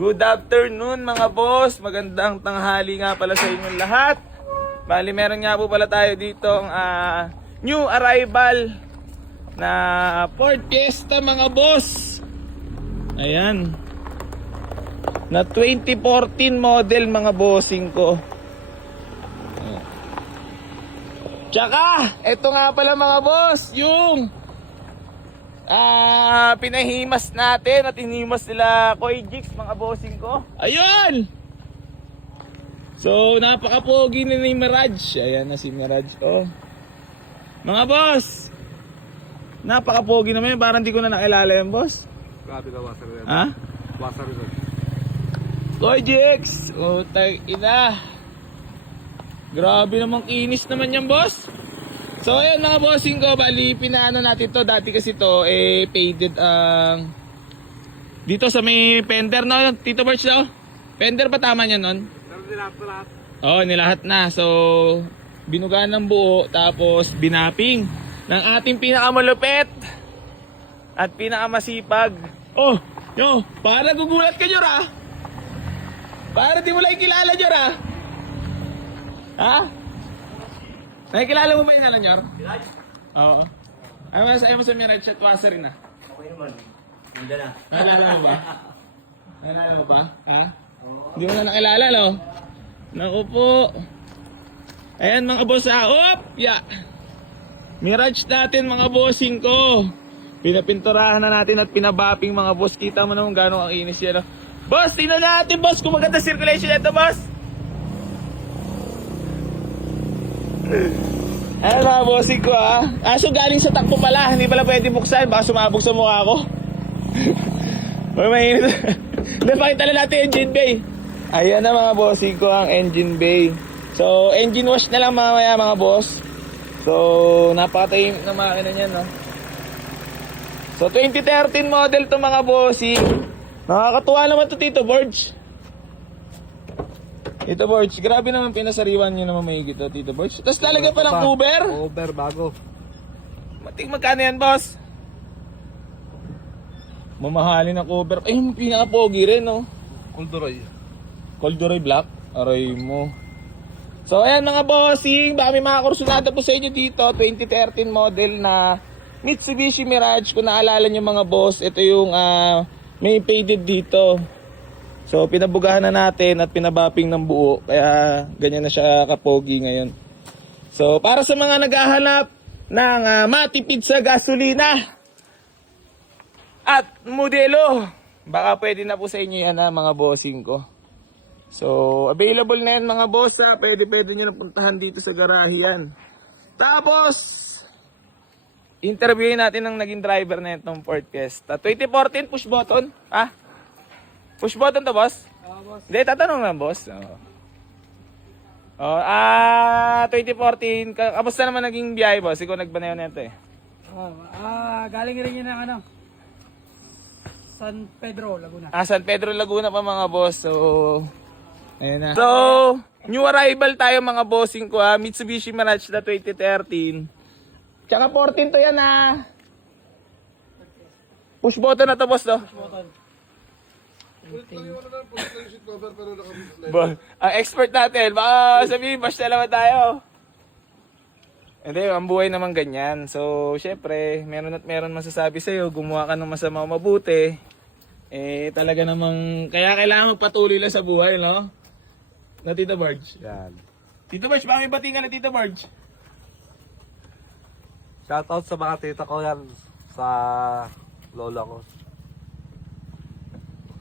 Good afternoon mga boss. Magandang tanghali nga pala sa inyong lahat. Bali meron nga po pala tayo dito ang new arrival na Ford Fiesta mga boss. Ayan. Na 2014 model mga bossing ko. Tsaka, eto nga pala mga boss, yung pinahimas natin at hinimas nila Koy Jigs mga bossing ko. Ayun! So, napaka-pogi na ni Mirage. Ayan na si Mirage, oh. Mga boss, napaka-pogi naman yun. Parang di ko na nakilala yun, boss. Grabe ka, wasar rin. Ha? Wasar rin. Koy Jigs! Oh, ina. Grabe namang kinis naman yan, boss. So ayan mga bossing ko, bali pinaano natin to. Dati kasi to faded ang dito sa may fender no, Tito Birch no? Fender pa tama niya nun? Pero nilahat na lahat. Oo, nilahat na. So binugaan ng buo tapos binapping ng ating pinakamalupit at pinakamasipag. Oh, yo, para gugulat ka Jor ah. Para di mo lang kilala Jor ah. Ha? Nakikilala mo ba yung halang, Yor? Mirage? Oo. Ayaw mo sa Mirage at Wasser rin ah. Okay naman. Ganda na. Nakilala mo ba? Nakilala mo ba? Ha? Hindi mo na nakilala, no? Naku po. Ayan mga boss ah. Op! Yeah. Mirage natin mga bossing ko. Pinapinturahan na natin at pinabapping mga boss. Kita mo naman gano'ng ang inis yan. Boss, tingnan natin boss kung maganda circulation ito boss. Ayan mga bossing ko ha. So galing sa takbo pala. Hindi pala pwede buksan. Baka sumabog sa mukha ko. May mainit. Hindi, pakita na natin engine bay. Ayan na mga bossing ko ang engine bay. So engine wash na lang mamaya mga boss. So napakatahimik na makina niyan no. So 2013 model to mga bossing. Nakakatuwa naman to Tito Borge. Tito Borge, grabe naman pinasariwan nyo naman mahigit to, Tito Borge. Tapos lalagyan pa ng cover. Cover bago. Magkano yan, boss? Mamahalin ng cover. Ay, pinaka-pogi rin, no? Kulduroy. Corduroy Black. Aray mo. So, ayan mga bossing. Baka may mga kursunada po sa inyo dito. 2013 model na Mitsubishi Mirage. Kung naalala nyo mga boss, ito yung may faded dito. So pinabugahan na natin at pinabapping ng buo kaya ganyan na siya kapogi ngayon. So para sa mga naghahanap ng matipid sa gasolina at modelo, baka pwede na po sa inyo yan mga bossing ko. So available na yan mga boss ha. Pwede nyo na puntahan dito sa garahe yan. Tapos interviewin natin ang naging driver na itong Ford Fiesta 2014 push button ha. Push button to, boss? Oo, boss. Hindi, tatanong lang, boss. 2014, kamusta naman naging biyahe, boss? Ikaw nagbaneho na ito, eh. Galing rin yun ng San Pedro, Laguna. San Pedro, Laguna pa, mga boss. So, ayun na. So, new arrival tayo, mga bossing ko, Mitsubishi Mirage na 2013. Tsaka 14 to yan, Push button na to, boss, no? Push button. Ang expert natin, baka sabihin, basta naman tayo. Hindi, ang buhay naman ganyan. So, syempre, meron at meron masasabi sa'yo, gumawa ka ng masama o mabuti. Talaga namang, kaya kailangan magpatuloy lang sa buhay, no? Na Tito Barge. Yan. Tito Barge, baka may batingan na Tito Barge. Shoutout sa mga tita ko yan. Sa lola ko.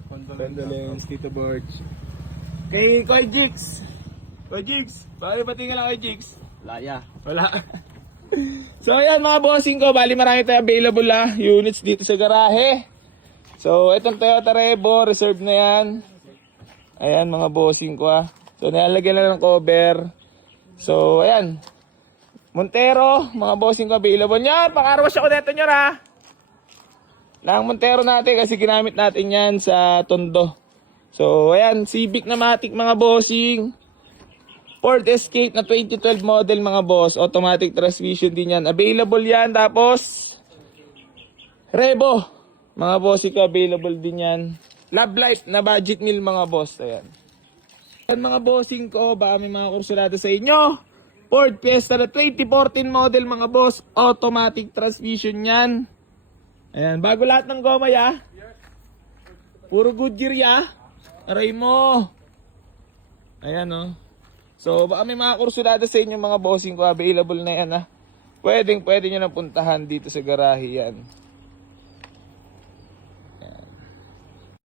Condolence, Tito Barge. Kay Koy Jigs. Koy Jigs, baka may batingan lang kay Jigs. Laya. Wala. So ayan mga bossing ko, bali marami tayo available units dito sa garahe. So itong Toyota Revo, reserve na yan. Ayan mga bossing ko So nilalagyan na ng cover. So ayan. Montero, mga bossing ko available. Yan, pakarwas ako neto nyo Lang Montero natin kasi ginamit natin yan sa Tondo. So ayan, Civic na matic mga bossing. Ford Escape na 2012 model mga boss. Automatic transmission din yan. Available yan. Tapos Revo. Mga bossing ko available din yan. Love Life na budget meal mga boss. Ayan. Ayan mga bossing ko, baka may mga kursulada sa inyo. Ford Fiesta na 2014 model mga boss. Automatic transmission yan. Ayan, bago lahat ng goma ya. Puro Goodyear ya. Aray mo. Ayan oh. So baka may mga kursulada sa inyo mga bossing ko. Available na yan ha. Pwede nyo na puntahan dito sa garahe yan.